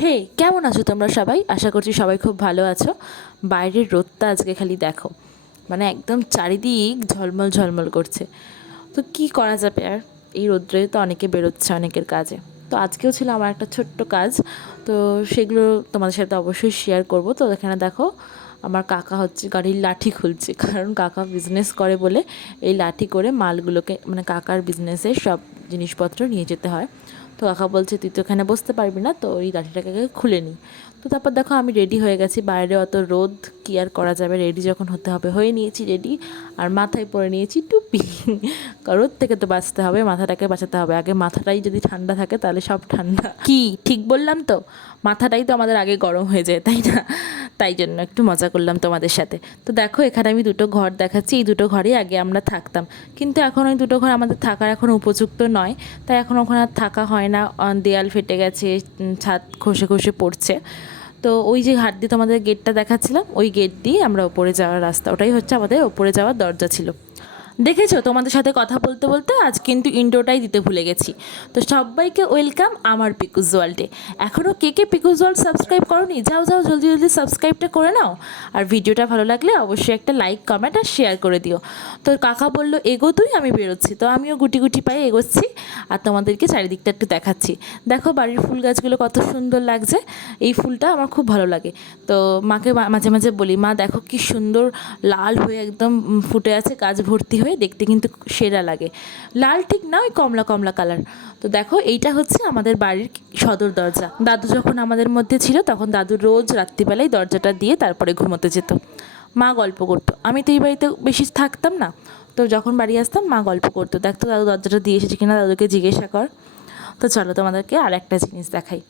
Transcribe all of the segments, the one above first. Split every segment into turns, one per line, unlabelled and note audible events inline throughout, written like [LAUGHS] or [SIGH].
হে, কেমন আছো তোমরা সবাই? আশা করছি সবাই খুব ভালো আছো। বাইরের রোদটা আজকে খালি দেখো। মানে একদম চারিদিক ঝলমল ঝলমল করছে। তো কি করা যাবে আর? এই রোদ্রে তো অনেকে বেরোচ্ছে অনেকের কাজে। তো আজকেও ছিল আমার একটা ছোট্ট কাজ। তো সেগুলো তোমাদের সাথে অবশ্যই শেয়ার করব। তো এখানে দেখো আমার কাকা হচ্ছে গাড়ির লাঠি খুলছে, কারণ কাকা বিজনেস করে বলে এই লাঠি করে মালগুলোকে মানে কাকার বিজনেসে সব জিনিসপত্র নিয়ে যেতে হয়। তো কাকা বলছে, তুই তো এখানে বসতে পারবি না, তো ওই লাঠিটাকে খুলে নি। তো তারপর দেখো আমি রেডি হয়ে গেছি, বাইরে অত রোদ কি আর করা যাবে রেডি যখন হতে হবে, হয়ে নিয়েছি রেডি আর মাথায় পরে নিয়েছি টুপি। [LAUGHS] রোদ থেকে তো বাঁচতে হবে, মাথাটাকে বাঁচাতে হবে। আগে মাথাটাই যদি ঠান্ডা থাকে, তাহলে সব ঠান্ডা। কি? ঠিক বললাম তো? মাথাটাই তো আমাদের আগে গরম হয়ে যায়, তাই না? তাই জন্য একটু মজা করলাম তোমাদের সাথে। তো দেখো, এখানে আমি দুটো ঘর দেখাচ্ছি, এই দুটো ঘরেই আগে আমরা থাকতাম। কিন্তু এখন ওই দুটো ঘর আমাদের থাকার এখন উপযুক্ত নয়। তাই এখন ওখানে আর থাকা হয় না। দেয়াল ফেটে গেছে ছাদ খসে খসে পড়ছে। তো ওই যে হাট দিয়ে তোমাদের গেটটা দেখাচ্ছিলাম, ওই গেট দিয়ে আমরা ওপরে যাওয়ার রাস্তা। ওটাই হচ্ছে আমাদের ওপরে যাওয়ার দরজা ছিল। দেখেছ? তোমাদের সাথে কথা বলতে বলতে আজ কিন্তু ইন্ডোটাই দিতে ভুলে গেছি। তো সবাইকে ওয়েলকাম আমার পিকুজ ওয়ার্ল্ডে এখনও কে কে পিকুজ ওয়ার্ল্ড সাবস্ক্রাইব করোনি? যাও যাও, জলদি জলদি সাবস্ক্রাইবটা করে নাও। আর ভিডিওটা ভালো লাগলে অবশ্যই একটা লাইক, কমেন্ট আর শেয়ার করে দিও। তো কাকা বলল, এগো তুই, আমি বেরোচ্ছি। তো আমিও গুটি গুটি পায়ে এগোচ্ছি আর তোমাদেরকে চারিদিকটা একটু দেখাচ্ছি। দেখো বাড়ির ফুল গাছগুলো কত সুন্দর লাগছে। এই ফুলটা আমার খুব ভালো লাগে। তো মাকে মাঝে মাঝে বলি, মা, দেখো কি সুন্দর লাল হয়ে একদম ফুটে আছে, গাছ ভর্তি হয়ে। দেখতে কিন্তু সেরা লাগে। লাল ঠিক না ওই কমলা কমলা কালার তো দেখো, এইটা হচ্ছে আমাদের বাড়ির সদর দরজা। দাদু যখন আমাদের মধ্যে ছিল, তখন দাদু রোজ রাত্রিবেলায় দরজাটা দিয়ে তারপরে ঘুমোতে যেত। মা গল্প করতো। আমি তো এই বাড়িতে বেশি থাকতাম না। তো যখন বাড়ি আসতাম, মা গল্প করতো। দেখতো দাদু দরজাটা দিয়ে এসেছে কিনা, দাদুকে জিজ্ঞাসা কর। তো চলো তোমাদেরকে আর একটা জিনিস দেখাই।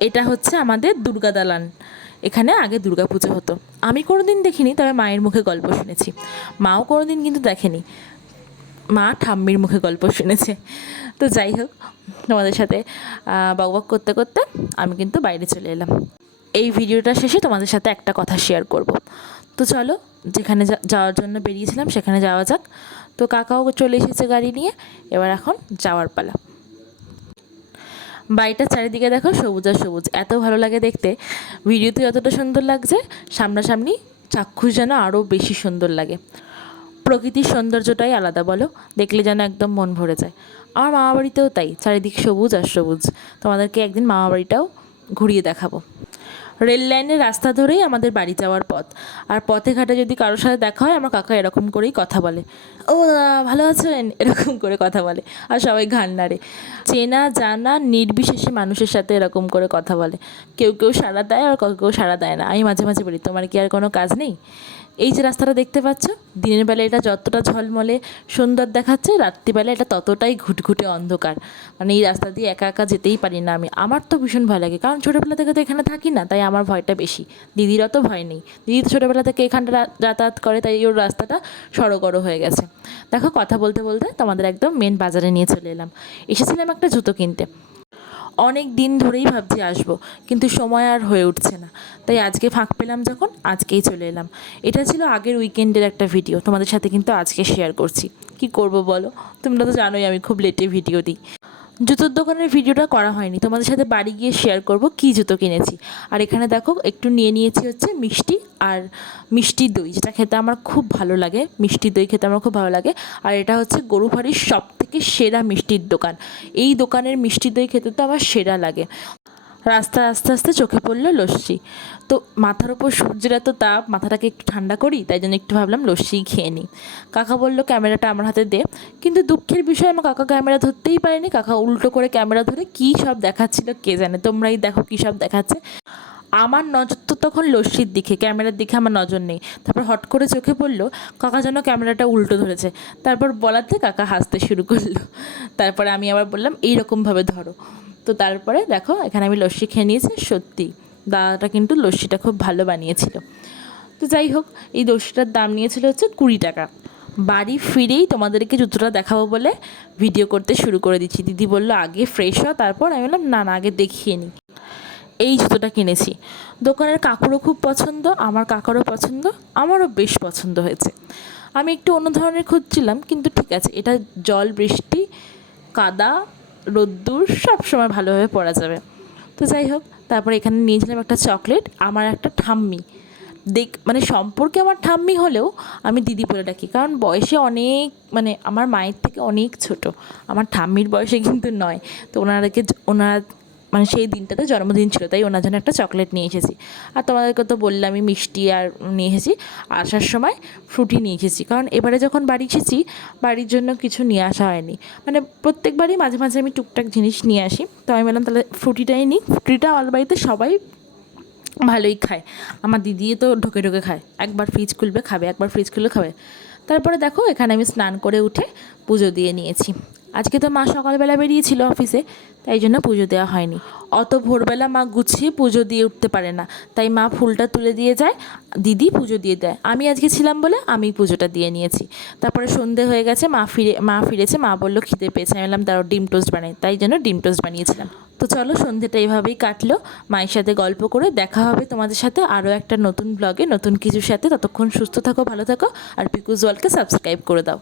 এটা হচ্ছে আমাদের দুর্গা দালান এখানে আগে দুর্গা পুজো হতো। আমি কোনোদিন দেখিনি, তবে মায়ের মুখে গল্প শুনেছি। মাও কোনোদিন কিন্তু দেখেনি। মা ঠাম্মির মুখে গল্প শুনেছে। তো যাই হোক, তোমাদের সাথে বকবক করতে করতে আমি কিন্তু বাইরে চলে এলাম। এই ভিডিওটা শেষে তোমাদের সাথে একটা কথা শেয়ার করব। তো চলো, যেখানে যাওয়ার জন্য বেরিয়েছিলাম সেখানে যাওয়া যাক। তো কাকাও চলে এসেছে গাড়ি নিয়ে, এবার এখন যাওয়ার পালা। বাড়িটার চারিদিকে দেখো সবুজ আর সবুজ। এত ভালো লাগে দেখতে। ভিডিওতে যতটা সুন্দর লাগছে, সামনাসামনি চাক্ষুষ যেন আরও বেশি সুন্দর লাগে। প্রকৃতির সৌন্দর্যটাই আলাদা বলো, দেখলে যেন একদম মন ভরে যায়। আমার মামা বাড়িতেও তাই, চারিদিক সবুজ আর সবুজ। তোমাদেরকে একদিন মামা বাড়িটাও ঘুরিয়ে দেখাবো। রেল লাইনের রাস্তা ধরেই আমাদের বাড়ি যাওয়ার পথ। আর পথে ঘাটে যদি কারোর সাথে দেখা হয়, আমার কাকা এরকম করেই কথা বলে। ও ভালো আছেন? এরকম করে কথা বলে। আর সবাই ঘান নাড়ে। চেনা, জানা, নির্বিশেষে মানুষের সাথে এরকম করে কথা বলে। কেউ কেউ সাড়া দেয় আর কেউ কেউ সাড়া দেয় না। আমি মাঝে মাঝে বলি, তোমার কি আর কোনো কাজ নেই? এই যে রাস্তাটা দেখতে পাচ্ছ, দিনের বেলা এটা যতটা ঝলমলে সুন্দর দেখাচ্ছে, রাত্রিবেলা এটা ততটাই ঘুটঘুটে অন্ধকার। মানে এই রাস্তা দিয়ে একা একা যেতেই পারি না আমি। আমার তো ভীষণ ভয় লাগে। কারণ ছোটোবেলা থেকে তো এখানে থাকি না, তাই আমার ভয়টা বেশি। দিদিরও তো ভয় নেই। দিদি তো ছোটোবেলা থেকে এখানটা যাতায়াত করে, তাই ওর রাস্তাটা সড়গড় হয়ে গেছে। দেখো, কথা বলতে বলতে তোমাদের একদম মেন বাজারে নিয়ে চলে এলাম। এসেছিলাম একটা জুতো কিনতে। অনেক দিন ধরেই ভাবছি আসব, কিন্তু সময় আর হয়ে উঠছে না। তাই আজকে ফাঁক পেলাম যখন, আজকেই চলে এলাম। এটা ছিল আগের উইকেন্ডের একটা ভিডিও, তোমাদের সাথে কিন্তু আজকে শেয়ার করছি। কি করব বলো? তোমরা তো জানোই আমি খুব লেটে ভিডিও দিই। জুতোর দোকানের ভিডিওটা করা হয়নি। তোমাদের সাথে বাড়ি গিয়ে শেয়ার করব কি জুতো কিনেছি। আর এখানে দেখো, একটু নিয়ে নিয়েছি হচ্ছে মিষ্টি আর মিষ্টি দই, যেটা খেতে আমার খুব ভালো লাগে। মিষ্টি দই খেতে আমার খুব ভালো লাগে। আর এটা হচ্ছে গরুভাড়ির সব থেকে সেরা মিষ্টির দোকান। এই দোকানের মিষ্টি দই খেতে তো আমার সেরা লাগে। রাস্তা আস্তে আস্তে চোখে পড়ল লস্যি। তো মাথার ওপর সূর্যের এত তাপ, মাথাটাকে একটু ঠান্ডা করি, তাই জন্য একটু ভাবলাম লস্যি খেয়ে নিই। কাকা বলল, ক্যামেরাটা আমার হাতে দে। কিন্তু দুঃখের বিষয়, আমার কাকা ক্যামেরা ধরতেই পারেনি। কাকা উল্টো করে ক্যামেরা ধরে কী সব দেখাচ্ছিল কে জানে? তোমরাই দেখো কী সব দেখাচ্ছে। আমার নজর তো তখন লস্যির দিকে, ক্যামেরার দিকে আমার নজর নেই। তারপর হট করে চোখে পড়ল, কাকা যেন ক্যামেরাটা উল্টো ধরেছে। তারপর বলাতে কাকা হাসতে শুরু করল। তারপরে আমি আবার বললাম, এইরকমভাবে ধরো। তো তারপরে দেখো, এখানে আমি লস্যি খেয়ে নিয়েছি, সত্যি দাদাটা কিন্তু লস্যিটা খুব ভালো বানিয়েছিল। তো যাই হোক, এই লস্যিটার দাম নিয়েছিল হচ্ছে কুড়ি টাকা। বাড়ি ফিরেই তোমাদেরকে জুতোটা দেখাবো বলে ভিডিও করতে শুরু করে দিচ্ছি। দিদি বলল, আগে ফ্রেশ হ, তারপর আমি বললাম, না না, আগে দেখিয়ে নিই এই জুতোটা কিনেছি। দোকানের কাকুরও খুব পছন্দ, আমার কাকারও পছন্দ, আমারও বেশ পছন্দ হয়েছে। আমি একটু অন্য ধরনের খুঁজছিলাম, কিন্তু ঠিক আছে, এটা জল, বৃষ্টি, কাদা রোদ্দুর সবসময় ভালোভাবে পরা যাবে। তো যাই হোক, তারপরে এখানে নিয়েছিলাম একটা চকলেট, আমার একটা ঠাম্মি। দেখ মানে সম্পর্কে আমার ঠাম্মি হলেও আমি দিদি বলে ডাকি, কারণ বয়সে অনেক মানে আমার মায়ের থেকে অনেক ছোট। আমার ঠাম্মির বয়সে কিন্তু নয়। তো ওনারাকে ওনারা মানে সেই দিনটাতে জন্মদিন ছিল, তাই ওনার জন্য একটা চকলেট নিয়ে এসেছি। আর তোমাদেরকে তো বললামই মিষ্টি আর নিয়ে এসেছি। আসার সময় ফ্রুটি নিয়ে এসেছি, কারণ এবারে যখন বাড়ি এসেছি, বাড়ির জন্য কিছু নিয়ে আসা হয়নি। মানে প্রত্যেকবারই মাঝে মাঝে আমি টুকটাক জিনিস নিয়ে আসি। তো আমি বললাম, তাহলে ফ্রুটিটাই নিই। ফ্রুটিটা আমার বাড়িতে সবাই ভালোই খায়। আমার দিদিও তো ঢোকে ঢোকে খায়। একবার ফ্রিজ খুলবে, খাবে। একবার ফ্রিজ খুলবে খাবে। তারপরে দেখো, এখানে আমি স্নান করে উঠে পুজো দিয়ে নিয়েছি। আজকে তো মা সকালবেলা বেরিয়েছিল অফিসে তাই জন্য পুজো দেওয়া হয়নি। অত ভোরবেলা মা গুছিয়ে পুজো দিয়ে উঠতে পারে না। তাই মা ফুলটা তুলে দিয়ে যায়, দিদি পুজো দিয়ে দেয়। আমি আজকে ছিলাম বলে আমি পুজোটা দিয়ে নিয়েছি। তারপরে সন্ধে হয়ে গেছে, মা ফিরে, মা ফিরেছে, মা বলল, খিদে পেয়েছে। আমি বললাম তারও ডিম টোস্ট বানাই। তাই জন্য ডিম টোস্ট বানিয়েছিলাম। তো চলো, সন্ধেটা এইভাবেই কাটলো। মায়ের সাথে গল্প করে দেখা হবে তোমাদের সাথে আরও একটা নতুন ব্লগে নতুন কিছুর সাথে ততক্ষণ সুস্থ থাকো, ভালো থাকো, আর পিকুজ ওয়ালকে সাবস্ক্রাইব করে দাও।